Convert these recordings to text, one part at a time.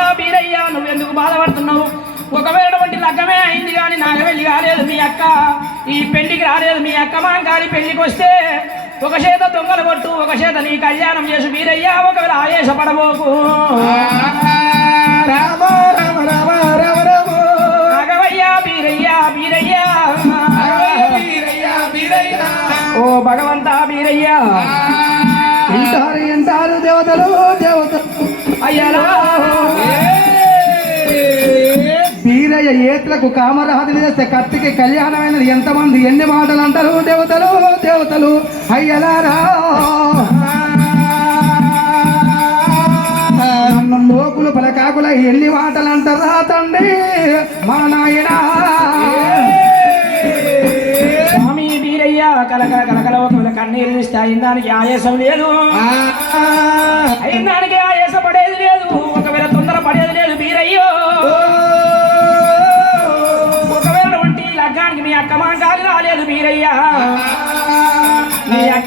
భగవంతా బీరయ్య నువ్వెందుకు బాధపడుతున్నావు? ఒకవేళ వంటి లగ్గమే అయింది కానీ నాగవెల్లి కాలేదు మీ అక్క. ఈ పెళ్ళికి రాలేదు మీ అక్క మాంకాలి పెళ్ళికి వస్తే ఒక చేత దొంగలు కొట్టు ఒక చేత నీ కళ్యాణం చేసి బీరయ్య ఒకవేళ ఆయేషపడబోకు రామ బీరయ్య బీరయ్య వీరయ్య ఓ భగవంతా బీరయ్య ఎంటారు దేవతలు దేవతలు. అయ్యలా! వీరయ్య ఏట్లకు కామరహతులు చేస్తే కత్తికి కళ్యాణమైనది ఎంతమంది ఎన్ని మాటలు అంటారు దేవతలు దేవతలు? అయ్యలారా! నన్ను లోకులు పలకాకుల ఎన్ని మాటలు అంటారా తండ్రి? మా నాయనా! స్వామి బీరయ్య కలకల కలకల ఒకవేళ కన్నీరు తీస్తే అయిందానికి ఆయాసం లేదు. అయిందానికి ఆయాస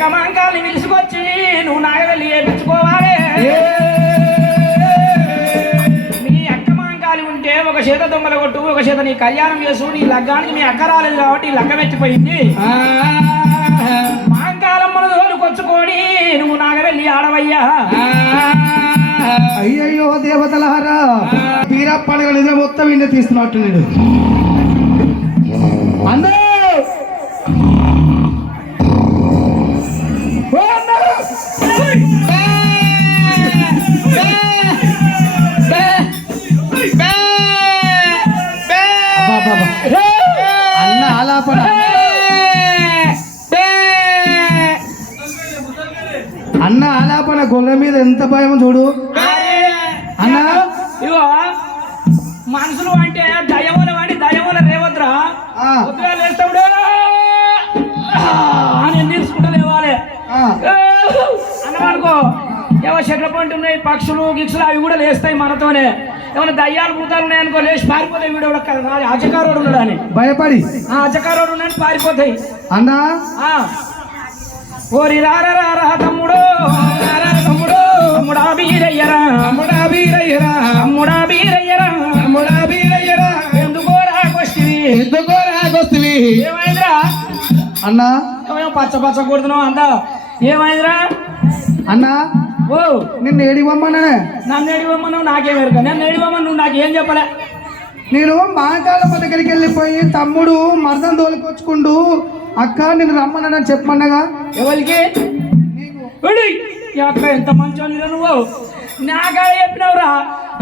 మీ అక్క మాంకాల్ని పిలుచుకొచ్చి నువ్వు నాగవెళ్ళి వేపించుకోవాలి మీ అక్క మాంకాలి ఉంటే ఒక చేత దొంగల కొట్టు ఒక చేత నీ కళ్యాణం చేసు నీ లగ్గానికి మీ అక్క రాలేదు కాబట్టి లగ్గం ఎత్తిపోయింది మాంకాలమ్మను తోలుకొచ్చుకొని నువ్వు నాగవెళ్ళి ఆడవయ్యా. అయ్యయ్యో దేవతలారా తీరా పండుగ నిద్ర మొత్తం ఇండే తీస్తున్నట్టు నేను. అందరూ అన్న ఆలాపన గొల్ల మీద ఎంత భయం చూడు. అన్న? ఇగో మనుషులు అంటే దయముల వాడి దయముల రేవద్రా అని తీసుకుంటా లేవాలి? అన్నమనుకో ఏవో చెట్ల పంట ఉన్నాయి పక్షులు గిక్షులు అవి కూడా లేస్తాయి మనతోనే. ఏమైనా దయ్యాలు భూతాలు ఉన్నాయనుకో లేచి పారిపోతాయి వీడు అజకారోడు ఉన్నాడని భయపడి. ఆ అజకారోడు ఉన్నాడని పారిపోతాయి. అన్న? ఆ. ఓరి రారా రారా తమ్ముడు తమ్ముడు తమ్ముడా బీరయ్యరా తమ్ముడా వీరయ్యరా తమ్ముడా బీరయ్యరా తమ్ముడా వీరయ్యరా ఎందుకో రాకొస్తివి ఎందుకో రాగొస్తువి? ఏమైందిరా? అన్న? పచ్చ పచ్చ కొడుతున్నావు అందా ఏమైందిరా? అన్న? ఓ. నిన్ను ఏడివమ్మనే. నన్ను ఏడివమ్మన్నావు నాకేం ఎరుక. నన్ను ఏడివమ్మను నువ్వు నాకేం చెప్పలే. నేను మాకాళ్ళమ్మ దగ్గరికి వెళ్ళిపోయి తమ్ముడు మర్దం తోలుకొచ్చుకుంటూ అక్క నేను రమ్మన్నానని చెప్పమన్నగా? ఎవరికి? అక్క ఎంత మంచోనిరా నువ్వు? నాగా చెప్పినవురా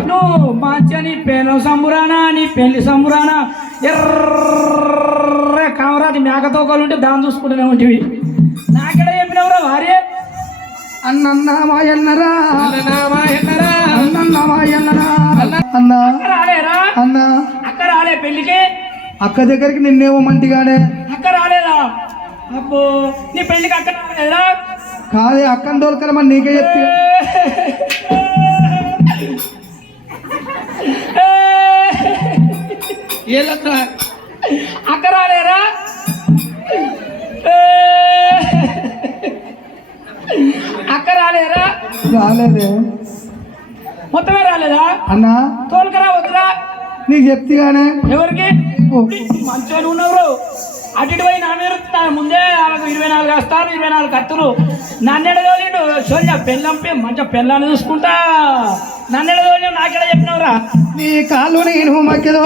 నువ్వు మంచి నీ పెను సంబురానా నీ పెళ్ళి సంబురానా? ఎర్ర కామరాతి మేకతో ఉంటే దాన్ని చూసుకుంటూనే ఉంటివి. నాకెడ చెప్పినవురా వారే అన్నన్న మాయన్నరా అన్నన్న మాయన్నరా అన్న రాలేరా? అన్న. అక్క రాలే పెళ్ళికి అక్క దగ్గరికి నిన్నేమో మంటిగానే. అక్క రాలేదా అబ్బో నీ పెళ్ళికి అక్క రాలేదా కాదే అక్కని తోలుకరమని నీకే చెప్తే అక్క రాలేరా అక్క రాలేరా రాలేదే మొత్తమే రాలేదా అన్న తోలుకరా వద్దురా నీకు చెప్తిగానే ఎవరికి మంచిగా ఉన్నారు అటు ఇటు పోయి నా మీద. ముందే ఆమెకు ఇరవై నాలుగు వస్తారు ఇరవై నాలుగు కత్తులు. నన్నెడ తోలిండు? సోనియా పెళ్ళంపి మంచిగా పెళ్ళాన్ని చూసుకుంటా. నన్నెడ తోలిండు? నాకెడ చెప్పినవురా? నీ కాళ్ళు నేను మక్కెదో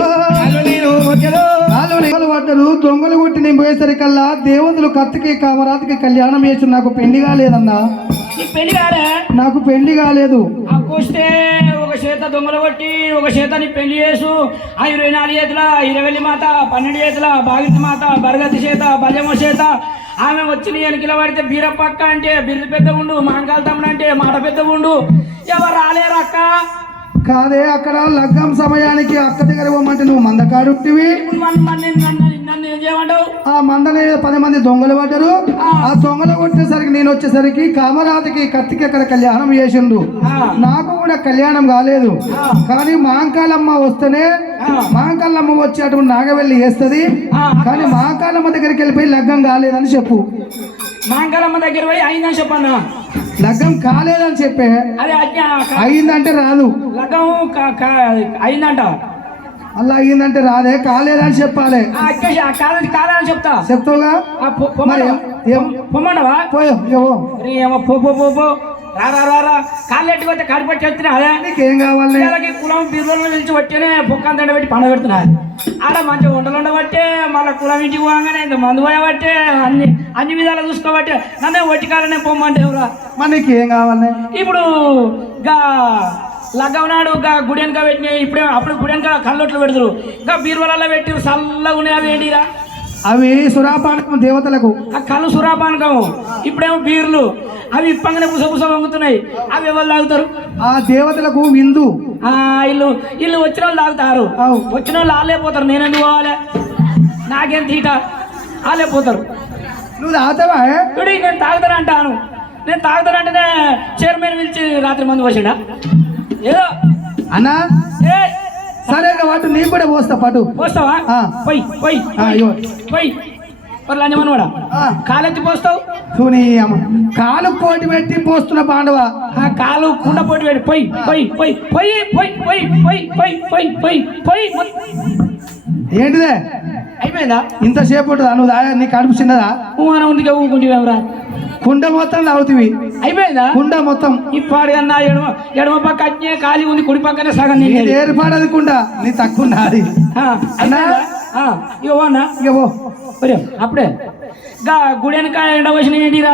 కాళ్ళు నేను పడ్డరు దొంగలు కొట్టి నేను పోయేసరికల్లా దేవుదులు కత్తికి కామరాతికి కళ్యాణం చేసి నాకు పెళ్ళి కాలేదన్నా. పెళ్ళి కాలే? నాకు పెళ్ళి కాలేదు. ఒక చేత దొంగలు కొట్టి ఒక చేత నీ పెళ్ళి చేసు ఆ ఇరవై నాలుగు చేతుల ఇరవై మాత పన్నెండు చేతుల బాగితి మాత బరగతి చేత బలెమ చేత. ఆమె వచ్చి నీ వెనకిల పడితే బీరపక్క అంటే బిర్రు పెద్ద ఉండు మాంకాల తమ్ముడు అంటే మాట పెద్ద ఉండు ఎవరు రాలేరు అక్క? కాదే అక్కడ లగ్గం సమయానికి అక్క దగ్గర పోమంటే నువ్వు మన నన్ను ఆ మందని పది మంది దొంగలు పడ్డారు. ఆ. దొంగలు కొట్టేసరికి నేను వచ్చేసరికి కామరాతికి కత్తికి అక్కడ కళ్యాణం చేసిండు నాకు కూడా కళ్యాణం కాలేదు. కానీ మాంకాలమ్మ వస్తేనే మాంకాలమ్మ వచ్చి అటువంటి నాగవెల్లి వేస్తుంది కానీ మాంకాలమ్మ దగ్గరికి వెళ్ళిపోయి లగ్గం కాలేదని చెప్పు. మాంకాలమ్మ దగ్గర పోయి అయిందని చెప్పన్నా? లగ్గం కాలేదని చెప్పే. అయిందంటే రాదు. లగ్గం అయిందంట. అలా అయిందంటే రాదే కాలేదని చెప్పాలి. కాలేజ్ కాలేదని చెప్తా. చెప్తావుగా? ఆ పొ- పొమ్మనవా? మరి ఏం- పొమ్మనవా పోయో ఏవో అరే ఏమో పో పో పో పో. రా రా రా రా. కాళ్ళు ఎట్టుకొస్తే కడిపట్టి చెప్తున్నా అదే? నీకేం కావాలి? పిల్లలకి కులం బీరులో నిలిచి పట్టినే దండ పెట్టి పండ పెడుతున్నారు ఆడ మంచి వంటలు ఉండబట్టే మళ్ళీ కులం ఇంటికి పోగానే ఇంత మందు పోయబట్టే అన్ని అన్ని విధాలు చూసుకోబట్టే నన్నే ఒట్టికాలనే పొమ్మంటే ఎవరా మరి నీకేం కావాలి? ఇప్పుడు గా లగ్గం నాడు గా గుడి వెనక పెట్టినాయి ఇప్పుడే అప్పుడు గుడి వెనక కళ్ళొట్లు పెడతారు. గా బీరువాలలో పెట్టి చల్లగా ఉన్నాయి అవి ఏంటిరా? అవి సురాపానకం దేవతలకు. ఆ కళ్ళు సురాపానకం ఇప్పుడేమో బీర్లు. అవి ఇప్పంగానే పుస పుస వంగుతున్నాయి. అవి ఎవరు తాగుతారు? ఆ దేవతలకు విందు. ఆ ఇల్లు ఇల్లు వచ్చిన వాళ్ళు తాగుతారు. వచ్చిన వాళ్ళు వాళ్ళే పోతారు. నేను ఎందుకు పోవాలి? నాకేం తీట? వాళ్ళే పోతారు. నువ్వు తాగుతావా నేను తాగుతాను అంటాను నేను తాగుతానంటేనే చైర్మన్ పిలిచి రాత్రి మందు పోసాడా? ఏదో అన్నా ఏ సరే వాటి నీకు కూడా పోస్తా పటు పోస్తావా. పోయి పోయి. పోయి కాలెత్తి పోస్తావు చూని అమ్మ కాలు కోటి పెట్టి పోస్తున్న పాండవ ఆ కాలు కుండ పోటీ పెట్టి పోయి పోయి పోయి పోయి పోయి పోయి పోయి పోయి పోయి పోయి పోయి ఏంటిదే అయిపోయిందా ఇంతసేపు ఉంటుందా నువ్వు తాగా నీ కడుపు చిన్నదా ఉంది ఊకుంటున్నావురా కుండ మొత్తం తాగుతుంది అయిపోయిందా? కుండ మొత్తం. ఇప్పాడు కన్నా ఎడమ ఎడమ పక్క అజ్ఞే ఖాళీ ఉంది కుడి పక్కనే సగం నిండేది. ఏర్పాడది కుండ నీ తక్కువ ఇగో అన్న. ఒరే, అప్పుడే. గా గుడి వెనక ఎండ వచ్చిన ఏంటిరా?